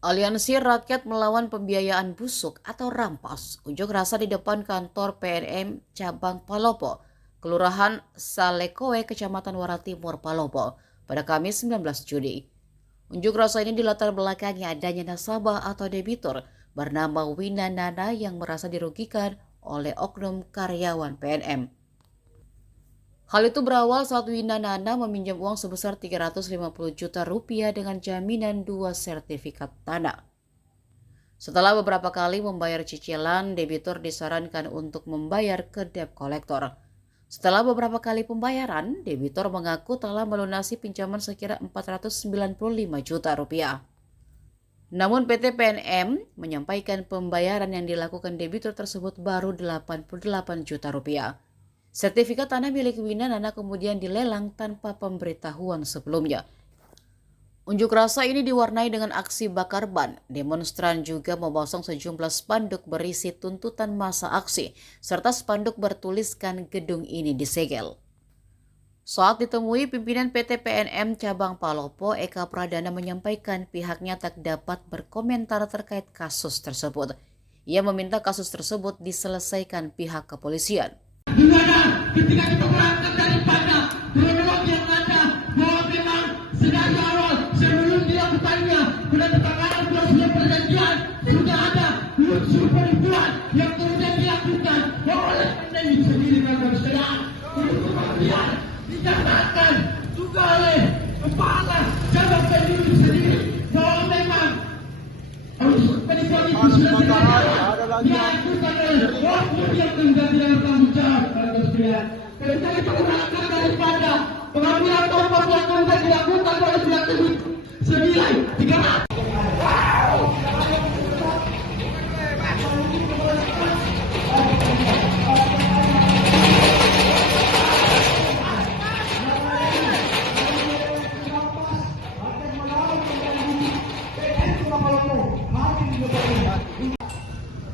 Aliansi Rakyat Melawan Pembiayaan Busuk atau Rampas unjuk rasa di depan kantor PNM Cabang Palopo, Kelurahan Salekoe, Kecamatan Waratimur, Palopo, pada Kamis 19 Juni. Unjuk rasa ini dilatar belakangi adanya nasabah atau debitur bernama Wina Nana yang merasa dirugikan oleh oknum karyawan PNM. Hal itu berawal saat Wina Nana meminjam uang sebesar 350 juta rupiah dengan jaminan 2 sertifikat tanah. Setelah beberapa kali membayar cicilan, debitur disarankan untuk membayar ke debt collector. Setelah beberapa kali pembayaran, debitur mengaku telah melunasi pinjaman sekira 495 juta rupiah. Namun PT PNM menyampaikan pembayaran yang dilakukan debitur tersebut baru 88 juta rupiah. Sertifikat tanah milik Wina Nana kemudian dilelang tanpa pemberitahuan sebelumnya. Unjuk rasa ini diwarnai dengan aksi bakar ban. Demonstran juga memasang sejumlah spanduk berisi tuntutan masa aksi, serta spanduk bertuliskan gedung ini disegel. Saat ditemui pimpinan PT PNM Cabang Palopo, Eka Pradana menyampaikan pihaknya tak dapat berkomentar terkait kasus tersebut. Ia meminta kasus tersebut diselesaikan pihak kepolisian. Di mana ketika kita berangkat daripada kronologi yang ada bahwa memang sengaja awal sebelum dilakukannya penandatanganan surat perjanjian sudah ada unsur penipuan yang kemudian dilakukan oleh PNM sendiri dan bersedang untuk kemudian dinyatakan juga oleh kepala cabang PNM sendiri bahwa memang unsur penipuan itu sudah dilakukan oleh oknum yang menjadi dalam tanggung jawab. Ketika kita berangkat daripada pengambilan tombak yang kemudian dilakukan oleh pihak tersebut senilai 300.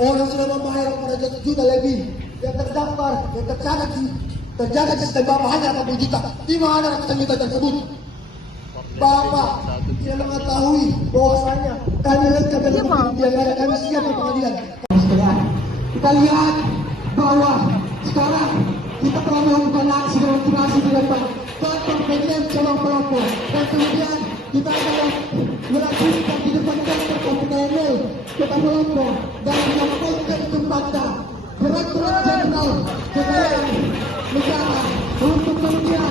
Orang sudah membayar pada jatuh juta lebih yang terdaftar, yang terjaga di sistem Bapak hanya 80 juta. Di mana ratusan juta tersebut? Bapak tidak mengetahui bahwasanya kami lengkap dalam pembiayaan, kami siap ke pengadilan. Kita lihat bahwa sekarang kita telah melakukan aksi demonstrasi di depan kantor PNM Cabang Palopo dan kemudian kita akan melakukan di depan kantor PNM Kota Palopo dan menyampaikan kepada Direktur Jenderal Kekayaan Negara untuk kemudian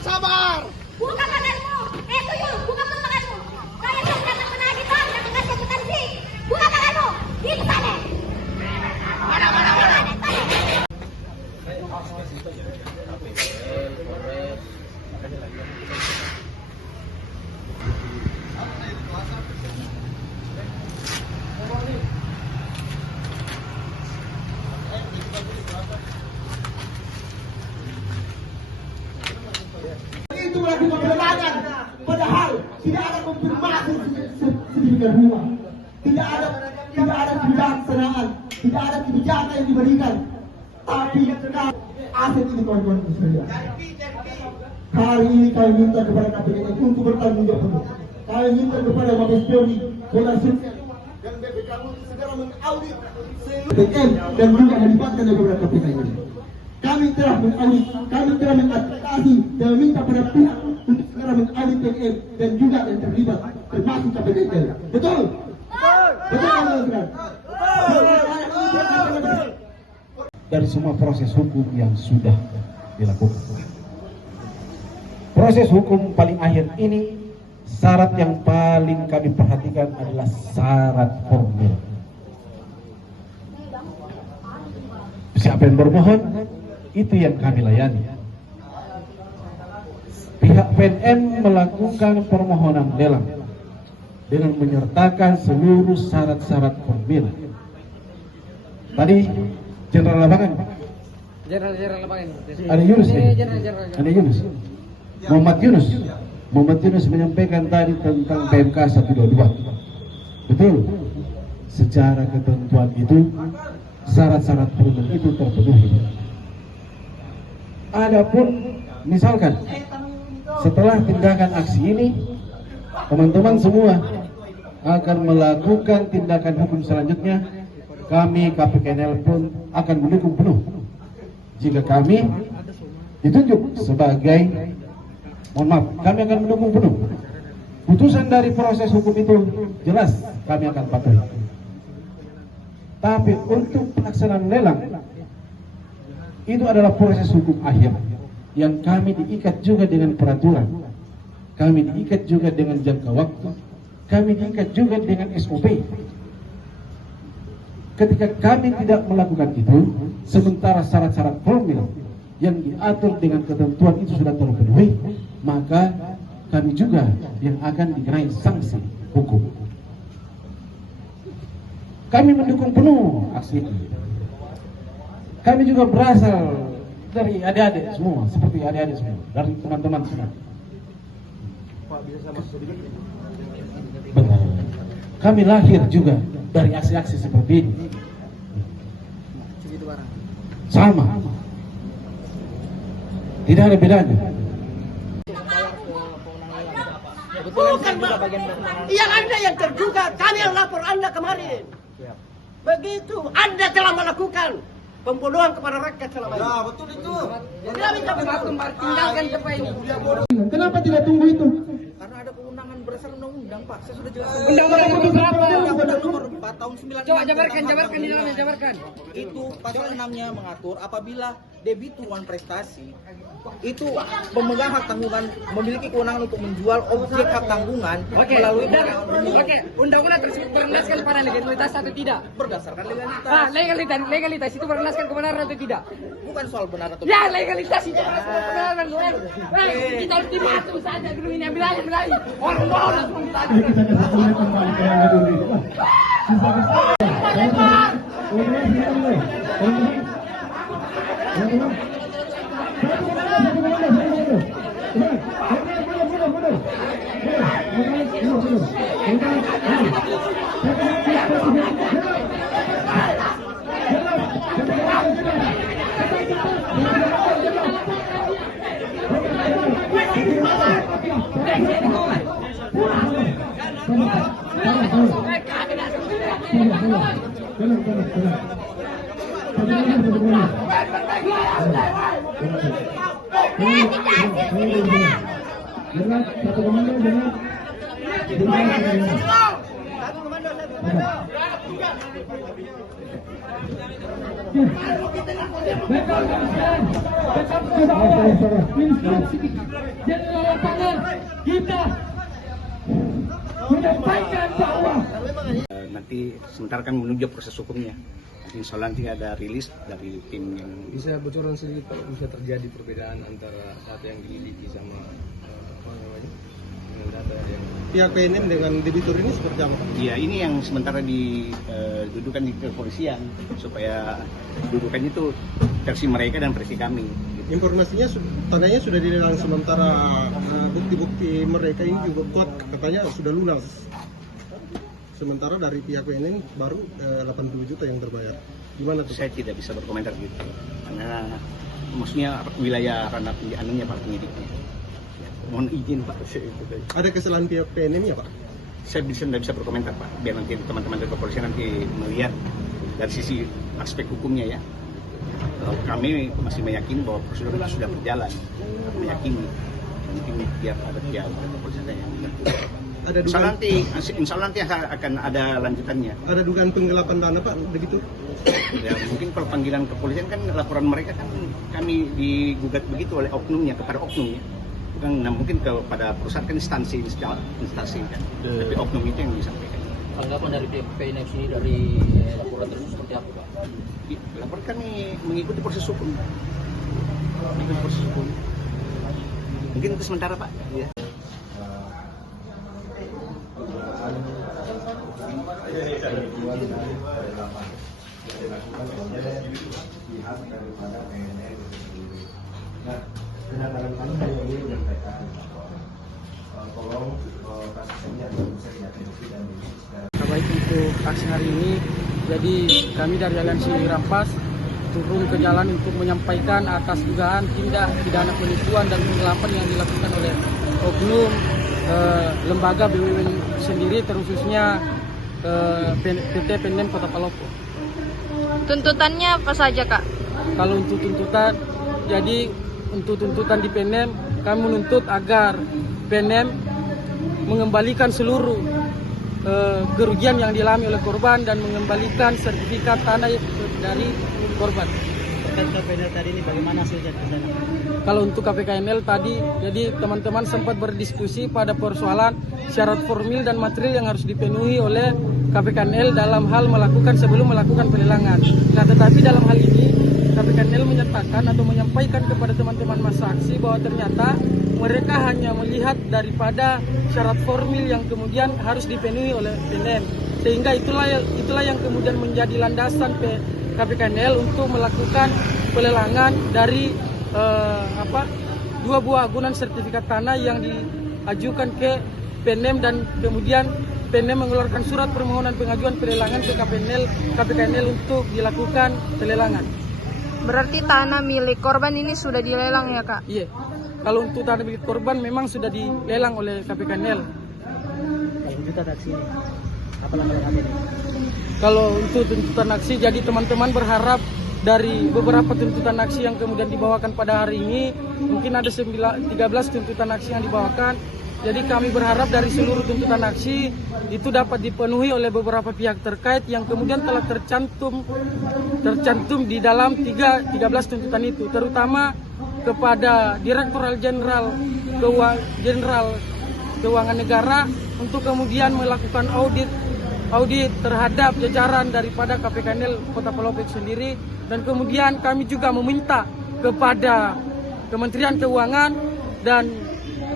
Sabar. Buka badanmu. Itu yuk, buka badanmu. Saya sudah menagih Bang dan mengasih potensi. Buka badanmu. Itu sana. Mana. Itu melakukan pelelangan, padahal tidak ada konfirmasi sedemikian rupa, tidak ada kebijaksanaan, tidak ada kebijakan yang diberikan, tapi aset ini kawan-kawan sekalian. Kali ini kami minta kepada KPK untuk bertanggung jawab. Kami minta kepada Mabes Polri, Polda Sumsel dan BPK untuk segera mengaudit PNM dan juga melibatkan kepada KPK ini. Kami telah mengaudit, kami telah mengadvokasi dan meminta pada pihak untuk segera mengaudit PNM dan juga yang terlibat termasuk KPK. Betul? Betul. Dari semua proses hukum yang sudah dilakukan. Proses hukum paling akhir ini, syarat yang paling kami perhatikan adalah syarat formil. Siapa yang bermohon, itu yang kami layani. Pihak PNM melakukan permohonan lelang dengan menyertakan seluruh syarat-syarat formil. Tadi Jenderal Lapangan General apa ini? Ada Yunus ya? General. Ada Yunus. Muhammad Yunus menyampaikan tadi tentang PMK 122. Betul. Secara ketentuan itu syarat-syarat perundang itu terpenuhi. Adapun misalkan setelah tindakan aksi ini, teman-teman semua akan melakukan tindakan hukum selanjutnya. Kami KPKNL pun akan mendukung penuh jika kami ditunjuk sebagai, kami akan mendukung penuh. Putusan dari proses hukum itu jelas kami akan patuhi. Tapi untuk pelaksanaan lelang itu adalah proses hukum akhir yang kami diikat juga dengan peraturan, kami diikat juga dengan jangka waktu, kami diikat juga dengan SOP. Ketika kami tidak melakukan itu, sementara syarat-syarat formil yang diatur dengan ketentuan itu sudah terpenuhi, maka kami juga yang akan dikenai sanksi hukum. Kami mendukung penuh aksi itu. Kami juga berasal dari adik-adik semua, seperti adik-adik semua, dari teman-teman semua. Benar. Kami lahir juga dari aksi-aksi seperti ini. Sama. Tidak ada bedanya. Bukan, Pak. Yang Anda yang terduga, kami yang lapor Anda kemarin. Begitu, Anda telah melakukan pembunuhan kepada rakyat selama ini. Ya, betul itu. Tidak minta tinggalkan tempat ini. Kenapa tidak tunggu itu? Karena ada kewenangan berdasar undang-undang, Pak. Saya sudah jelaskan. Undang-undang itu berapa? Undang-undang nomor 4 tahun 99. Coba jabarkan di dalamnya, jabarkan. Itu pasal 6-nya mengatur apabila debitur prestasi itu pemegang hak tanggungan memiliki kewenangan untuk menjual objek hak tanggungan melalui Undang-undang tersebut berlandaskan pada legalitas atau tidak? berdasarkan legalitas. Legalitas itu berlandaskan kebenaran atau tidak? Bukan soal benar atau Ya, legalitas itu berlandaskan kebenaran. Kita ultimatum saja dulu ini ambil alih. Orang-orang nanti sementara kan menuju proses hukumnya. Insya Allah nanti ada rilis dari tim yang bisa bocoran sedikit kalau bisa terjadi perbedaan antara data yang dimiliki sama dengan data yang pihak PNM dengan debitur ini seperti apa? Iya, ini yang sementara didudukan di kepolisian supaya dudukannya itu versi mereka dan versi kami. Gitu. Informasinya tandanya sudah dilelang sementara bukti-bukti mereka ini juga kuat katanya sudah lunas. Sementara dari pihak PNM baru 80 juta yang terbayar. Gimana tuh? Saya tidak bisa berkomentar gitu, karena maksudnya wilayah ranah anunya Pak penyidiknya. Ya, mohon izin Pak. Ada kesalahan pihak PNM ya Pak? Saya tidak bisa berkomentar Pak, biar nanti teman-teman dari kepolisian nanti melihat dari sisi aspek hukumnya ya. Kami masih meyakini bahwa prosedur itu sudah berjalan, meyakini. Mungkin biar ada pihak kepolisian yang mengerti. Ada Insya Allah nanti akan ada lanjutannya. Ada dugaan penggelapan dana Pak, begitu? Ya, mungkin kalau panggilan kepolisian kan laporan mereka kan kami digugat begitu oleh oknumnya kepada oknumnya. Bukan, nah, mungkin kepada perusahaan kan instansi kan, tapi oknum itu yang disampaikan. Tanggapan dari PNF ini dari laporan tersebut seperti apa Pak? Laporan kami mengikuti proses hukum. Mungkin itu sementara Pak. Ya. yang dilakukan oleh pihak daripada PNM itu sendiri. Nah, kedatangan kami hanya ingin menyampaikan tolong kasus ini agar bisa diatasi dan Baik untuk aksi hari ini, jadi kami dari Aliansi Rampas turun ke jalan untuk menyampaikan atas dugaan tindak pidana penipuan dan penggelapan yang dilakukan oleh oknum lembaga BUMN sendiri, terkhususnya PT PNM Kota Palopo. Tuntutannya apa saja, Kak? Kalau untuk tuntutan, jadi untuk tuntutan di PNM, kami menuntut agar PNM mengembalikan seluruh kerugian yang dialami oleh korban dan mengembalikan sertifikat tanah dari korban. Terkait KPNL tadi ini bagaimana hasilnya? Kalau untuk KPKNL tadi, jadi teman-teman sempat berdiskusi pada persoalan syarat formil dan material yang harus dipenuhi oleh KPKNL dalam hal melakukan sebelum melakukan pelelangan. Nah, tetapi dalam hal ini KPKNL menyatakan atau menyampaikan kepada teman-teman masa aksi bahwa ternyata mereka hanya melihat daripada syarat formil yang kemudian harus dipenuhi oleh PNM, sehingga itulah yang kemudian menjadi landasan KPKNL untuk melakukan pelelangan dari dua buah agunan sertifikat tanah yang diajukan ke PNM, dan kemudian PNM mengeluarkan surat permohonan pengajuan pelelangan ke KPKNL untuk dilakukan pelelangan. Berarti tanah milik korban ini sudah dilelang ya, Kak? Iya. Kalau untuk tanah milik korban memang sudah dilelang oleh KPKNL. Kalau untuk tuntutan aksi, jadi teman-teman berharap dari beberapa tuntutan aksi yang kemudian dibawakan pada hari ini, mungkin ada 13 tuntutan aksi yang dibawakan. Jadi kami berharap dari seluruh tuntutan aksi itu dapat dipenuhi oleh beberapa pihak terkait yang kemudian telah tercantum di dalam 13 tuntutan itu, terutama kepada Direktorat Jenderal Keuangan Negara untuk kemudian melakukan audit terhadap jajaran daripada KPKNL Kota Palopo sendiri, dan kemudian kami juga meminta kepada Kementerian Keuangan dan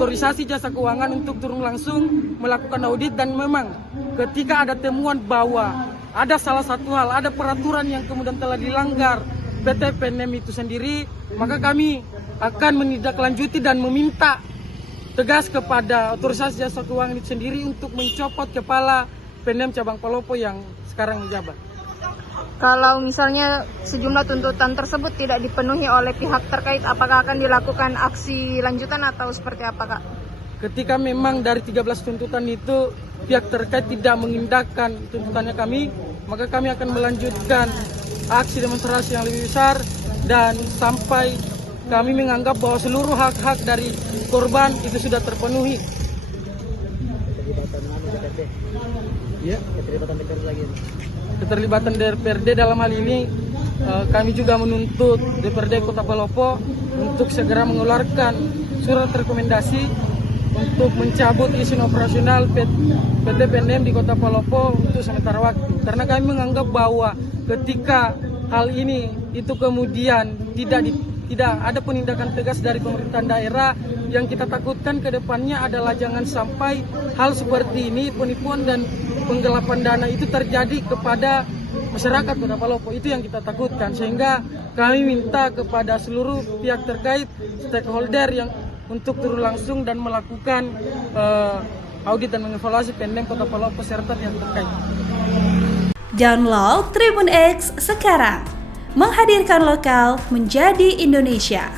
Otorisasi Jasa Keuangan untuk turun langsung melakukan audit, dan memang ketika ada temuan bahwa ada salah satu hal, ada peraturan yang kemudian telah dilanggar PT PNM itu sendiri, maka kami akan menindaklanjuti dan meminta tegas kepada Otorisasi Jasa Keuangan itu sendiri untuk mencopot kepala PNM Cabang Palopo yang sekarang menjabat. Kalau misalnya sejumlah tuntutan tersebut tidak dipenuhi oleh pihak terkait, apakah akan dilakukan aksi lanjutan atau seperti apa, Kak? Ketika memang dari 13 tuntutan itu pihak terkait tidak mengindahkan tuntutannya kami, maka kami akan melanjutkan aksi demonstrasi yang lebih besar dan sampai kami menganggap bahwa seluruh hak-hak dari korban itu sudah terpenuhi. Keterlibatan DPRD dalam hal ini, kami juga menuntut DPRD Kota Palopo untuk segera mengeluarkan surat rekomendasi untuk mencabut izin operasional PT PNM di Kota Palopo untuk sementara waktu. Karena kami menganggap bahwa ketika hal ini itu kemudian tidak ada penindakan tegas dari pemerintahan daerah, yang kita takutkan ke depannya adalah jangan sampai hal seperti ini, penipuan dan penggelapan dana itu terjadi kepada masyarakat Kota Palopo. Itu yang kita takutkan, sehingga kami minta kepada seluruh pihak terkait, stakeholder yang untuk turun langsung dan melakukan audit dan mengevaluasi PNM Kota Palopo serta pihak terkait. Download Tribun X sekarang, menghadirkan lokal menjadi Indonesia.